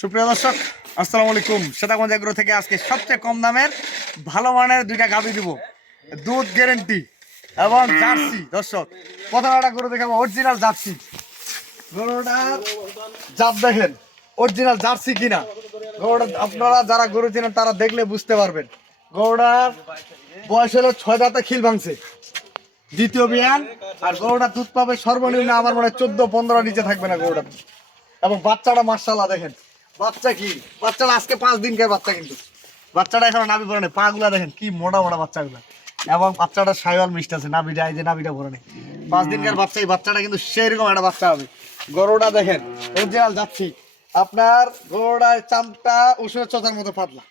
সুপ্রিয় দর্শক, আসসালামু আলাইকুম। সেতাগঞ্জ এগ্রো থেকে আজকে সবচেয়ে কম দামের ভালো মানের দুইটা গাভী দিব, দুধ গ্যারেন্টি এবং জার্সি। দর্শক, প্রথম একটা গরু দেখাবো অরিজিনাল জার্সি। গরুটার জাত দেখেন, অরিজিনাল জার্সি কিনা। গরুটা আপনারা যারা গরু চেনেন তারা দেখলে বুঝতে পারবেন। গরুটার বয়স হলো 6 দাঁতে খিল ভাঙছে, দ্বিতীয় বিয়ান। আর গরুটা দুধ পাবে সর্বনিম্ন আমার মনে হয় 14-15 নিচে থাকবে না গরুটা। এবং বাচ্চাটা মাশাআল্লাহ দেখেন, বাচ্চা কি বাচ্চাটা আজকে 5 দিনকার বাচ্চা, কিন্তু বাচ্চাটা এখন নাভি ভরে নেই। পা গুলা দেখেন কি মোটা মোটা বাচ্চাগুলা, এবং বাচ্চাটা সাইওয়াল মিষ্ট আছে, নাভিটা এই যে নাভিটা ভরে নেই। 5 দিনকার বাচ্চা, এই বাচ্চাটা কিন্তু সেরকম একটা বাচ্চা হবে। গরুটা দেখেন অরিজিনাল যাচ্ছি। আপনার গরুটার চামটা উষুনের চচার মতো পাতলা,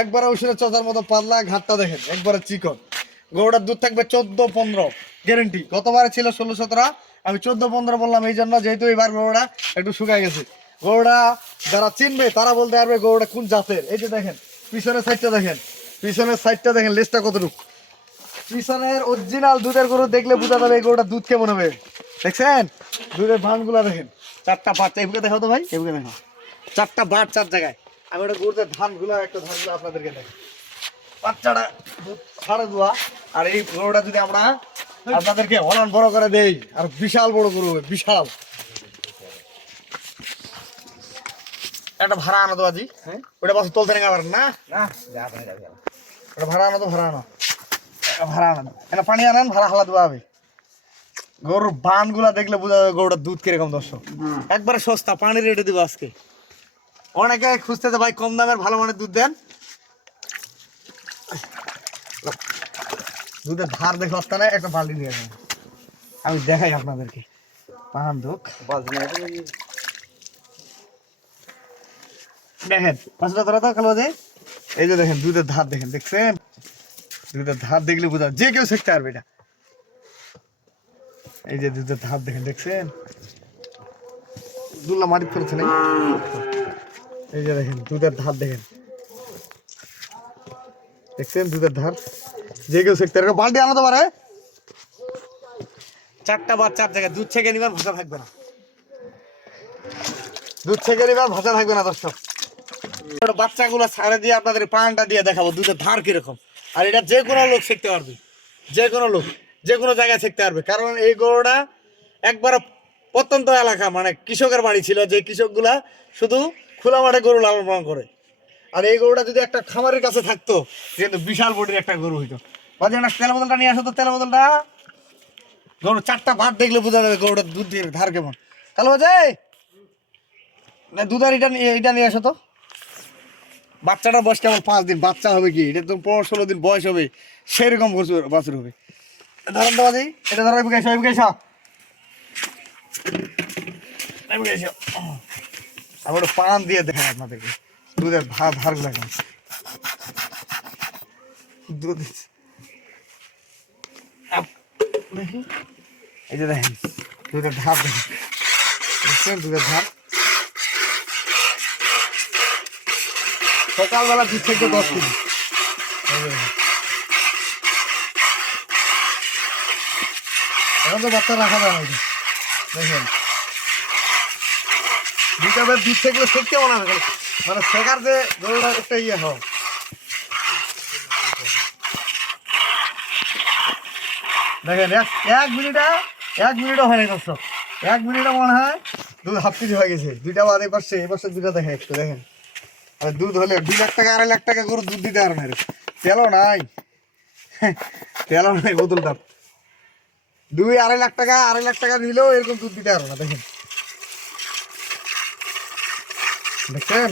একবারে উষুনের চচার মতো পাতলা। ঘাটটা দেখেন একবারে চিকন। গরুটার দুধ থাকবে 14-15 গ্যারেন্টি। গতবারে ছিল 16-17, আমি 14-15 বললাম এই জন্য, যেহেতু এবার গরুটা একটু শুকায় গেছে। গরুটা যারা চিনবে তারা বলতে পারবে গরুটা কোন জাতের। এই যে দেখেন পিছনের সাইডটা দেখেন, পিছনের সাইডটা দেখেন, লেজটা কতটুকু। পিছনের অরিজিনাল দুধের গরু দেখলে বোঝা যাবে এই গরুটা দুধ কেমন হবে। দেখছেন দুধের ভানগুলা দেখেন, 4টা বাট। এগুলো দেখাও তো ভাই, এগুলো দেখাও, 4টা বাট 4 জায়গায়। আমি ওটা গরুদের ধানগুলো একটা ধানগুলো আপনাদেরকে দেখ, বাচ্চাটা দুধ ছাড়ে দেওয়া। আর এই গরুটা যদি আমরা আপনাদেরকে অনান বড় করে দেই, আর বিশাল বড় গরু হবে, বিশাল। একটা ভাড়া আনো তো আজি, হ্যাঁ ওটা বাস তুলতে নেই আবার না, ওটা ভাড়া আনো তো, ভাড়া আনো, ভাড়া আনো। এটা পানি আনেন, ভাড়া হালা দেওয়া হবে। গরুর বান গুলা দেখলে বোঝা যাবে গরুটার দুধ কিরকম। দর্শক, একবারে সস্তা, পানির রেটে দিব আজকে। অনেকে খুঁজতেছে ভাই কম দামের ভালো মানের দুধ দেন, দুধের ধার দেখে হস্তা না, একটা বালতি দিয়ে দেন। আমি দেখাই আপনাদেরকে পান দুঃখ দেখেন, পাঁচটা ধরা তো কালো যে। এই যে দেখেন দুধের ধার দেখেন, দেখছেন দুধের ধার দেখলে বোঝা যে কেউ শিখতে পারবে এটা। এই যে দুধের ধার দেখেন, দেখছেন দুল্লা মাটি করেছে নাই। এই যে দেখেন দুধের ধার দেখেন, দেখছেন দুধের ধার, যে কেউ শিখতে পারবে। বালতি আনাতে পারে, 4টা বা 4 জায়গায় দুধ ছেঁকে নিবার ভাষা থাকবে না, দুধ ছেঁকে নিবার ভাষা থাকবে না। দর্শক, বাচ্চাগুলো ছাড়ে দিয়ে আপনাদের পানটা দিয়ে দেখাবো দুধের ধার কিরকম। আর এটা যে কোনো লোক শিখতে পারবে, যে কোনো লোক যে কোনো জায়গায় শিখতে পারবে। কারণ এই গরুটা একবার প্রত্যন্ত এলাকা, মানে কৃষকের বাড়ি ছিল, যে কৃষকগুলা শুধু খোলা মাঠে গরু লালন পালন করে। আর এই গরুটা যদি একটা খামারের কাছে থাকতো, কিন্তু বিশাল বডির একটা গরু হইতো। বাজে একটা তেল বোতলটা নিয়ে আসো তো, তেল বোতলটা। গরু 4টা ভাত দেখলে বোঝা যাবে গরুটার দুধের ধার কেমন। কালো বাজে না, দুধ আর এটা নিয়ে আসো তো। বাচ্চাটার বয়স কেমন, 5 দিন বাচ্চা হবে কি, এটা তো 15-16 দিন বয়স হবে, সেরকম বাছুর হবে। ধরেন তো বাজি, এটা ধরো, আমি ওটা পান দিয়ে দেখাই আপনাদেরকে দুধের ধার গুলা কেমন। দুধ দেখি, এই যে দেখেন দুধের ধার দেখেন, দেখছেন দুধের ধার। সকালবেলা দুধ থেকে 10 কেজি। এখন তো বাচ্চা রাখা যায় না, দেখেন দুইটা বের দুধ থেকে শেখতে মনে হবে, মানে শেখার যে গরুটা একটা ইয়ে হয়। দেখেন এক মিনিটও হয় নাই দর্শক, 1 মিনিটও মনে হয় দুধ হাফ কেজি হয়ে গেছে। দুইটা বাদ এই পাশে দুইটা দেখেন একটু দেখেন। আর দুধ হলে 2 লাখ টাকা 2.5 লাখ টাকা গরু দুধ দিতে পারে না, তেলও নাই, তেলও নাই বোতলটা। 2-2.5 লাখ টাকা নিলেও এরকম দুধ দিতে পারো না। দেখেন দেখছেন,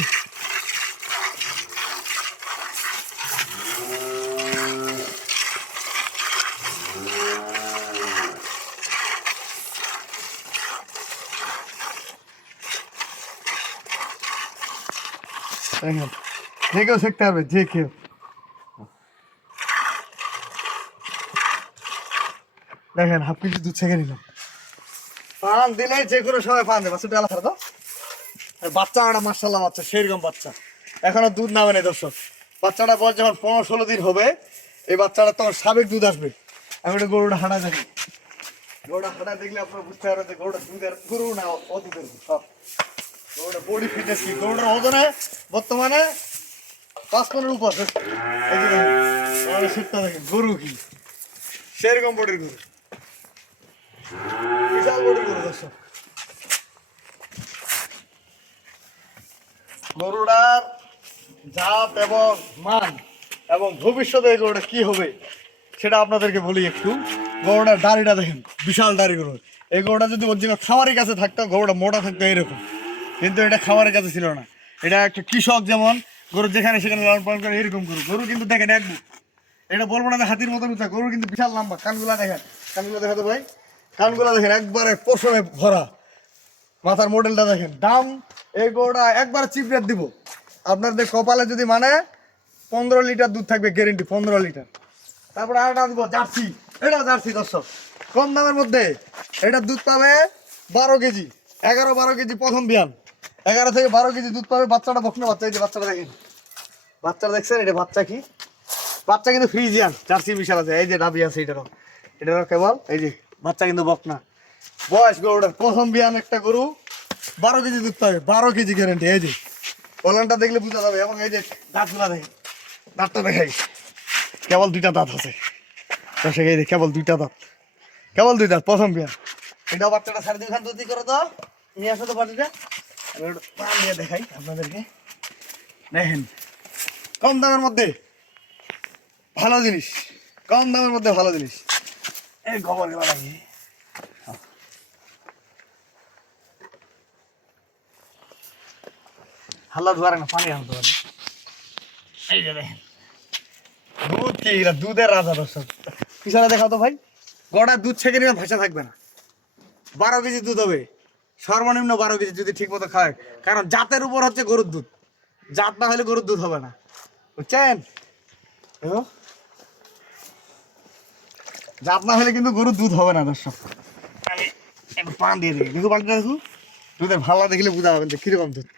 দেখেন যে কেউ শিখতে হবে, যে কেউ। দেখেন হাফ কেজি দুধ ছেঁকে নিলাম, পান দিলে যে কোনো সময় পান দেবে। বাচ্চাটা আলাদা তো, বাচ্চা একটা মাশাআল্লাহ বাচ্চা, সেরকম বাচ্চা। এখনো দুধ নামে নেই দর্শক। বাচ্চাটা বয়স যখন 15-16 দিন হবে, এই বাচ্চাটা তখন সাবেক দুধ আসবে। আমি একটা গরুটা হাঁটা দেখি, গরুটা হাঁটা দেখলে আপনারা বুঝতে পারবেন যে গরুটা দুধের গরু না অদুধের সব। গরুটা বডি ফিটনেস কি গরুটার ওজনে বর্তমানে 5 টনের উপর। এই যে দেখেন সেটটা দেখেন গরু কি সেরকম বডির গরু, বিশাল বডির গরু দর্শক। গরুটার জাত এবং মান এবং ভবিষ্যতে এই গরুটা কি হবে সেটা আপনাদেরকে বলি একটু। গরুটার দাড়িটা দেখেন, বিশাল দাড়ি গরু। এই গরুটা যদি অরিজিনাল খামারের কাছে থাকতো গরুটা মোটা থাকতো এরকম, কিন্তু এটা খামারের কাছে ছিল না। এটা একটা কৃষক যেমন গরু যেখানে সেখানে লালন পালন করে এরকম গরু। গরু কিন্তু দেখেন এক বুক, এটা বলবো না যে হাতির মতন উঁচা, গরু কিন্তু বিশাল লম্বা। কানগুলা দেখেন, কানগুলা দেখাতো ভাই, কানগুলা দেখেন একবারে পশমে ভরা। মাথার মডেলটা দেখেন। দাম এই গরুটা একবার চিপ রেট দিব আপনাদের কপালে যদি মানে 15 লিটার দুধ থাকবে গ্যারেন্টি, 15 লিটার। তারপরে আরেকটা দিব জার্সি, এটা জার্সি দর্শক, কম দামের মধ্যে এটা দুধ পাবে 12 কেজি, 11-12 কেজি প্রথম বিয়ান, 11 থেকে 12 কেজি দুধ পাবে। বাচ্চাটা বকনা বাচ্চা, এই যে বাচ্চাটা দেখেন, বাচ্চাটা দেখছেন, এটা বাচ্চা কি বাচ্চা কিন্তু ফ্রিজিয়ান জার্সি মিশাল আছে। এই যে ডাবি আছে এটারও কেবল, এই যে বাচ্চা কিন্তু বকনা। বয়স গরুটার প্রথম বিয়ান একটা গরু 12 কেজি দুধ পাবে, 12 কেজি গ্যারেন্টি। এই যে কলানটা দেখলে বোঝা যাবে। এবং এই যে দাঁতগুলা দেখেন, দাঁতটা দেখাই, কেবল 2টা দাঁত আছে দর্শক, এই যে কেবল 2টা দাঁত, কেবল 2 দাঁত প্রথম বিয়ান। এটাও বাচ্চাটা 2.5 খান দুধ করে দাও, নিয়ে আসো তো বাচ্চাটা, আমি একটু পান দিয়ে দেখাই আপনাদেরকে। দেখেন কম দামের মধ্যে ভালো জিনিস, কম দামের মধ্যে ভালো জিনিস। এই গোবর গুলা লাগিয়ে হাল্লা ধোয়ার না, পানি আনতে পারি। এই যে দেখেন দুধ কি, এরা দুধের রাজা দর্শক। পিছনে দেখাও তো ভাই, গড়ার দুধ ছেঁকে নিয়ে ভাষা থাকবে না। 12 কেজি দুধ হবে সর্বনিম্ন, 12 কেজি যদি ঠিক মতো খায়। কারণ জাতের উপর হচ্ছে গরুর দুধ, জাত না হলে গরুর দুধ হবে না, বুঝছেন? জাত না হলে কিন্তু গরুর দুধ হবে না দর্শক। আমি একটু পান দিয়ে দিই, দেখো পানিটা দেখো, দুধের ভালো দেখলে বুঝা পাবেন যে কিরকম দুধ।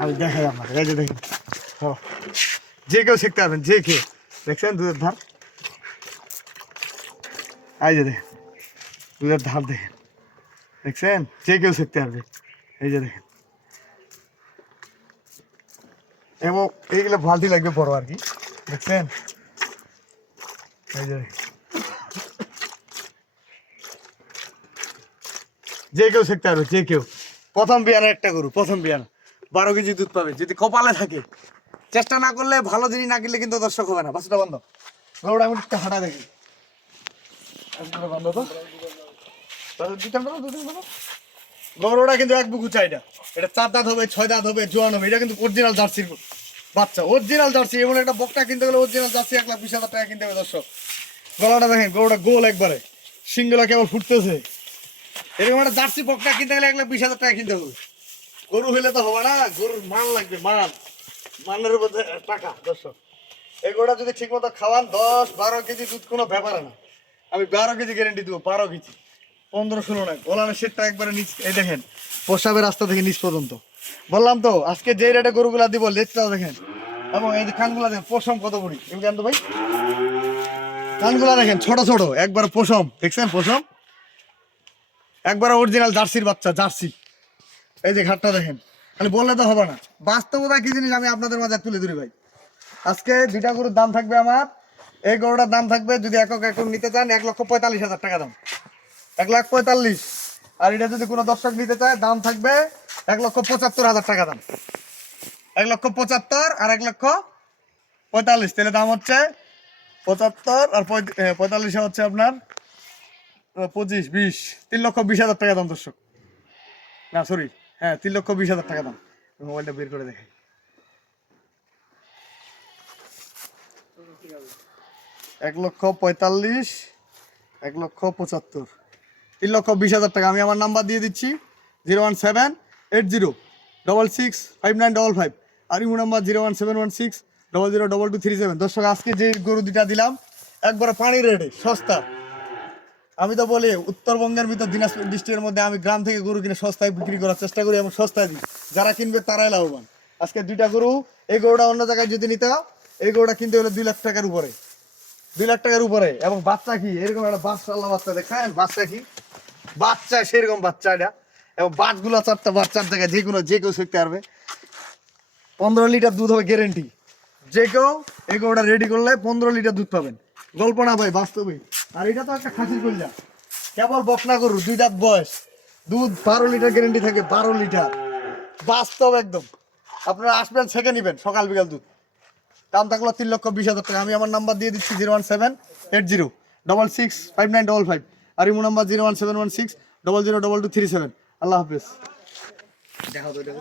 আমি দেখাই আপনাকে, এই যে দেখেন, যে কেউ শিখতে পারবেন, যে কেউ। দেখছেন দুধের ধার, এই যে দেখেন দুধের ধার দেখেন, দেখছেন, যে কেউ শিখতে পারবে। এই যে দেখেন, এবং এইগুলো বালতি লাগবে বড় আর কি, দেখছেন, এই যে যে কেউ শিখতে পারবে, যে কেউ। প্রথম বিয়ানে একটা গরু, প্রথম বিয়ান 12 কেজি দুধ পাবে যদি কপালে থাকে। চেষ্টা না করলে, ভালো জিনিস না কিনলে কিন্তু দর্শক হবে না। বাসটা বন্ধ, গরুটা আমি একটু হাঁটা দেখি, বন্ধ তো গরুটা কিন্তু এক বুকু চাই। এটা 4 দাঁত হবে, 6 দাঁত হবে, জোয়ান হবে। এটা কিন্তু অরিজিনাল জার্সির বাচ্চা, অরিজিনাল জার্সি। এমন একটা বকটা কিনতে গেলে অরিজিনাল জার্সি 1,20,000 টাকা কিনতে হবে দর্শক। গলাটা দেখেন, গরুটা গোল একবারে, সিংগুলা কেবল ফুটতেছে। এরকম একটা জার্সি বকটা কিনতে গেলে 1,20,000 টাকা কিনতে হবে। গরু হইলে তো হবে না, গরুর মান লাগবে, মান, মানের মধ্যে টাকা দর্শক। এই গরুটা যদি ঠিক মতো খাওয়ান 10-12 কেজি দুধ কোনো ব্যাপার না। আমি 12 কেজি গ্যারেন্টি দেবো, 12 কেজি, 15-16 নয়। গোলানের সেটটা একবারে নিচ, এই দেখেন প্রসাবের রাস্তা থেকে নিচ পর্যন্ত। বললাম তো আজকে যে রেটে গরুগুলা দিব, লেজটাও দেখেন, এবং এই যে কানগুলা দেখেন, পশম কত বড়ি, এমনি জানতো ভাই, কানগুলা দেখেন ছোট ছোট, একবার পশম, দেখছেন পশম, একবার অরিজিনাল জার্সির বাচ্চা, জার্সি। এই যে ঘাটটা দেখেন, খালি বললে তো হবে না, বাস্তবতা কি জিনিস আমি আপনাদের মাঝে তুলে ধরি ভাই। আজকে 2টা গরুর দাম থাকবে আমার, এই গরুটার দাম থাকবে যদি একক একক নিতে চান 1,45,000 টাকা দাম, 1,45,000। আর এটা যদি কোনো দর্শক নিতে চায় দাম থাকবে 1,75,000 টাকা দাম, 1,75,000 আর 1,45,000, তাহলে দাম হচ্ছে 75 আর 45 হচ্ছে আপনার 25, 20, 3,20,000 টাকা দাম দর্শক। না সরি, হ্যাঁ 3,20,000 টাকা দাম। মোবাইলটা বের করে দেখে, 1,45,000, 1,75,000, 3,20,000 টাকা। আমি আমার নাম্বার দিয়ে দিচ্ছি 01780665955, আর ইউ নাম্বার 01716002237। দর্শক আজকে যে গরু 2টা দিলাম একবারে পানির রেটে সস্তা। আমি তো বলি উত্তরবঙ্গের ভিতর দিনাজপুর ডিস্ট্রিক্টের মধ্যে আমি গ্রাম থেকে গরু কিনে সস্তায় বিক্রি করার চেষ্টা করি এবং সস্তায় দিই, যারা কিনবে তারাই লাভবান। আজকে 2টা গরু, এই গরুটা অন্য জায়গায় যদি নিতে, এই গরুটা কিনতে হলে 2 লাখ টাকার উপরে, 2 লাখ টাকার উপরে। এবং বাচ্চা কি এরকম একটা বাচ্চা, বাচ্চা দেখেন বাচ্চা কি, বাচ্চা সেরকম বাচ্চা, এটা এবং বাটগুলো 4টা বাট 4 জায়গায় যে কেউ শিখতে পারবে। 15 লিটার দুধ হবে গ্যারেন্টি। যে কেউ এই গরুটা রেডি করলে 15 লিটার দুধ পাবেন। গল্প না ভাই, বাস্তবে। আর এটা তো একটা খাসির কইলা, কেবল বকনা গরু, 2 দাঁত বয়স, দুধ 12 লিটার গ্যারেন্টি থাকে, 12 লিটার বাস্তব একদম। আপনারা আসবেন ছেঁকে নেবেন সকাল বিকাল দুধ। দাম থাকলো 3,20,000 টাকা। আমি আমার নাম্বার দিয়ে দিচ্ছি 01780665955, আর ইমো নাম্বার 01716002237। আল্লাহ হাফেজ। দেখা তো এটা